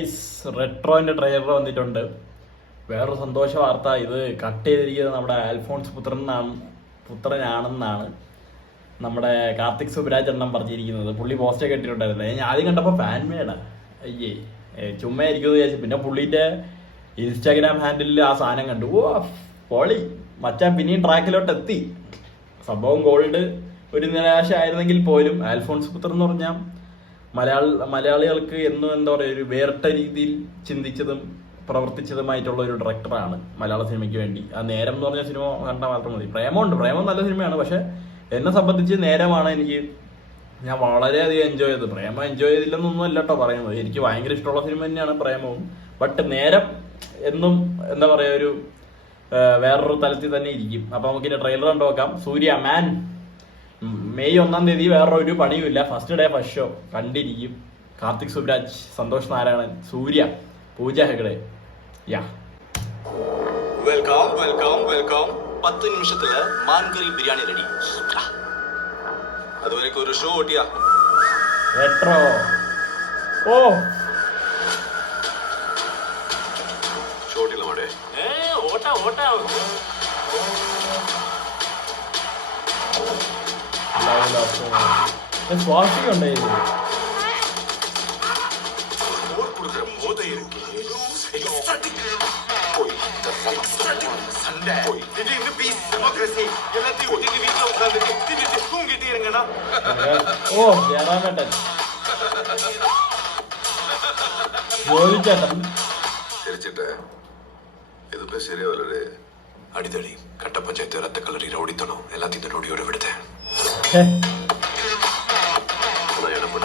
Guys, റെട്രോന്റെ trailer വന്നിട്ടുണ്ട്. വേറൊരു സന്തോഷ വാർത്ത, ഇത് കട്ട് ചെയ്തിരിക്കുന്നത് നമ്മുടെ അൽഫോൺസ് പുത്രനാണെന്നാണ് നമ്മുടെ കാർത്തിക് സുബ്രാജ് എണ്ണം പറഞ്ഞിരിക്കുന്നത്. പുള്ളി പോസ്റ്റൊക്കെ ഇട്ടിട്ടുണ്ടായിരുന്നത് ഞാൻ ആദ്യം കണ്ടപ്പോൾ ഫാൻമേഡാ, അയ്യേ ചുമ്മാ ഇരിക്കുമെന്ന് വിചാരിച്ചു. പിന്നെ പുള്ളിന്റെ ഇൻസ്റ്റാഗ്രാം ഹാൻഡിലിൽ ആ സാധനം കണ്ടു, ഓ പൊളി മച്ചാൻ പിന്നെയും ട്രാക്കിലോട്ട് എത്തി. സംഭവം ഗോൾഡ് ഒരു നിരാശ ആയിരുന്നെങ്കിൽ പോലും അൽഫോൺസ് പുത്രൻ എന്ന് പറഞ്ഞാൽ മലയാളികൾക്ക് എന്നും എന്താ പറയുക, ഒരു വേറിട്ട രീതിയിൽ ചിന്തിച്ചതും പ്രവർത്തിച്ചതുമായിട്ടുള്ള ഒരു ഡയറക്ടറാണ് മലയാള സിനിമയ്ക്ക് വേണ്ടി. ആ നേരം എന്ന് പറഞ്ഞ സിനിമ കണ്ടാൽ മാത്രം മതി. പ്രേമം നല്ല സിനിമയാണ്, പക്ഷെ എന്നെ സംബന്ധിച്ച് നേരമാണ് ഞാൻ വളരെയധികം എൻജോയ് ചെയ്തത്. പ്രേമം എൻജോയ് ചെയ്തില്ലെന്നൊന്നും അല്ല കേട്ടോ പറയുന്നത്, എനിക്ക് ഭയങ്കര ഇഷ്ടമുള്ള സിനിമ തന്നെയാണ് പ്രേമവും. ബട്ട് നേരം എന്നും എന്താ പറയുക, ഒരു വേറൊരു തലത്തിൽ തന്നെ ഇരിക്കും. അപ്പൊ നമുക്കിന്റെ ട്രെയിലർ കണ്ടു നോക്കാം. സൂര്യ മാൻ മെയ് 1-ാം തീയതി വേറൊരു പണിയുമില്ല, ഫസ്റ്റ് ഡേ ഫസ്റ്റ് ഷോ കണ്ടിരിക്കും. Karthik Subbaraj, Santhosh Narayanan, Suriya, Pooja Hegde. Yeah welcome welcome welcome. 10 നിമിഷത്തില് മാൻകറി ബിരിയാണി റെഡി. അതുവരെയൊക്കെ ഒരു ഷോ ഓട്ടിയാ റെട്രോ. ഓ ഷോട്ടില്ല മോടെ, ഓട്ടാ ഓട്ടാ. സ്വാസിക ഉണ്ടായിരുന്നു. ഓ ജയറാമേട്ടൻ, ജോലിച്ചേട്ടൻ. ഇതിപ്പോ ശരിയാവല്ലേ? അടിതടി കട്ടപ്പഞ്ചായത്ത് രത്തക്കളറി റോഡിത്തണോ എല്ലാത്തിന്റെ റോഡിയോടെ വിടുത്തെ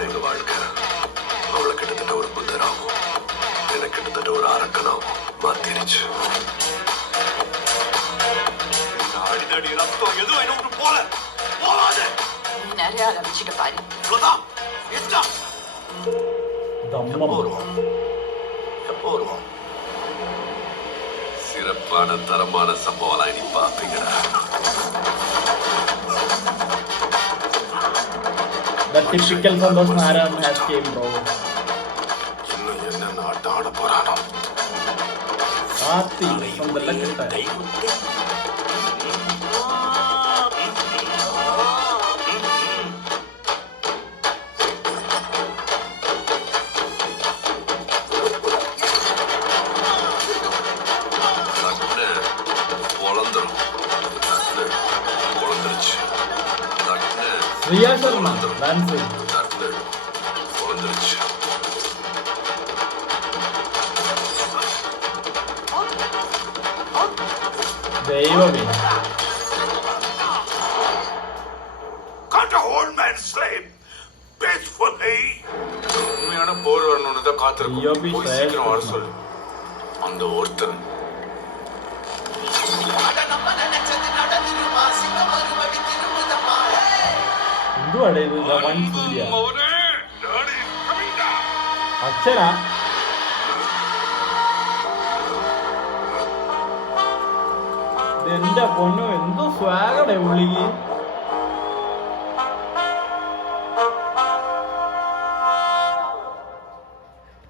எங்க வாழ்க்கை. அவளை கிட்டத்தட்ட ஒரு புத்தராகும், எனக்கு கிட்டத்தட்ட ஒரு அரக்கனாகும் மாத்திருச்சு. அடிதடி ரத்தம் எதுவும் என்ன போல போகாத. நீ நிறைய ஆரம்பிச்சுட்ட பாரு. இவ்வளவுதான். எப்போ வருவோம்? சிறப்பான தரமான சம்பவம் இனி பாப்பீங்கடா. The typical Santosh Narayan has came, bro. இன்னும் என்ன நாட்டு ஆட போறானோ? ஆத்தி சொந்தல்ல கிட்ட. Riya Sharma dancing. ദൈവമേ, உண்மையான போர் வரணும்னு தான் காத்திருக்கோம். சீக்கிரம் வர சொல்லு அந்த ஒருத்தன். എന്തുവാണ് ഇത്? വൻ സൂര്യ അച്ഛനാ? എന്റെ പൊന്നോ, എന്തോ സ്വാഗടേ ഉള്ളിക്ക്.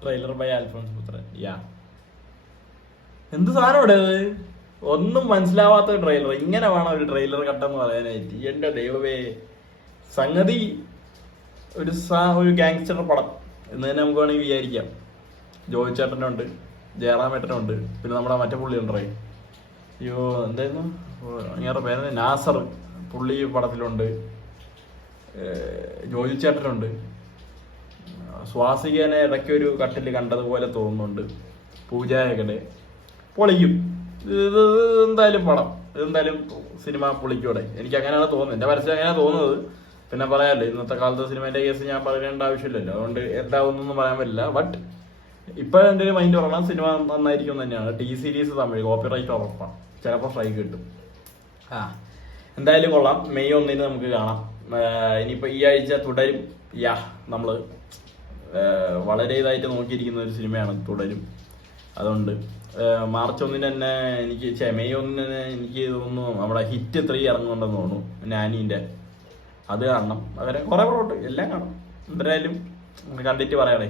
ട്രെയിലർ ബൈ അൽഫോൺസ് പുത്രൻ. യാ എന്ത് സാധനം ഇവിടെ അത്? ഒന്നും മനസ്സിലാവാത്ത ട്രെയിലർ. ഇങ്ങനെ വേണം ഒരു ട്രെയിലർ കട്ടെന്ന് പറയാനായിട്ട്. എന്റെ ദൈവമേ, സംഗതി ഒരു ഗാങ്സ്റ്റർ പടം എന്ന് തന്നെ നമുക്ക് വേണമെങ്കിൽ വിചാരിക്കാം. ജോയി ചേട്ടനുണ്ട്, ജയറാമേട്ടനുണ്ട്, പിന്നെ നമ്മുടെ മറ്റേ പുള്ളി ഉണ്ടേ, അയ്യോ എന്തായിരുന്നു അങ്ങേറെ പേര്, നാസർ, പുള്ളി പടത്തിലുണ്ട്. ജോയി ചേട്ടനുണ്ട്. സ്വാസികനെ ഇടയ്ക്ക് ഒരു കട്ടിൽ കണ്ടതുപോലെ തോന്നുന്നുണ്ട്. പൂജ ഹെഗ്ഡെ. പൊളിക്കും ഇത് എന്തായാലും പടം, ഇതെന്തായാലും സിനിമ പൊളിക്കൂടെ, എനിക്ക് അങ്ങനെയാണ് തോന്നുന്നത്. എൻ്റെ പരസ്യം അങ്ങനെയാണ് തോന്നുന്നത്. പിന്നെ പറയാമല്ലോ, ഇന്നത്തെ കാലത്ത് സിനിമേൻ്റെ കേസ് ഞാൻ പറയേണ്ട ആവശ്യമില്ലല്ലോ, അതുകൊണ്ട് എന്താവുന്നൊന്നും പറയാൻ പറ്റില്ല. ബട്ട് ഇപ്പോഴെൻ്റെ ഒരു മൈൻഡ് പറയണം, സിനിമ നന്നായിരിക്കും തന്നെയാണ്. സീരീസ് തമിഴ് കോപ്പിറൈറ്റ് ഉറപ്പാണ്, ചിലപ്പോൾ സ്ട്രൈക്ക് കിട്ടും. എന്തായാലും കൊള്ളാം. മെയ് 1 നമുക്ക് കാണാം. ഇനിയിപ്പോൾ ഈ ആഴ്ച തുടരും. നമ്മൾ വളരെ ഇതായിട്ട് നോക്കിയിരിക്കുന്ന ഒരു സിനിമയാണ് തുടരും. അതുകൊണ്ട് മാർച്ച് 1 തന്നെ മെയ് 1 എനിക്ക് തോന്നുന്നു നമ്മുടെ ഹിറ്റ് 3 ഇറങ്ങുന്നുണ്ടെന്ന് തോന്നുന്നു, നാനീൻ്റെ. അത് കാണണം. അങ്ങനെ കുറെ പ്രോട്ട് എല്ലാം കാണും. എന്തായാലും കണ്ടിട്ട് പറയണേ.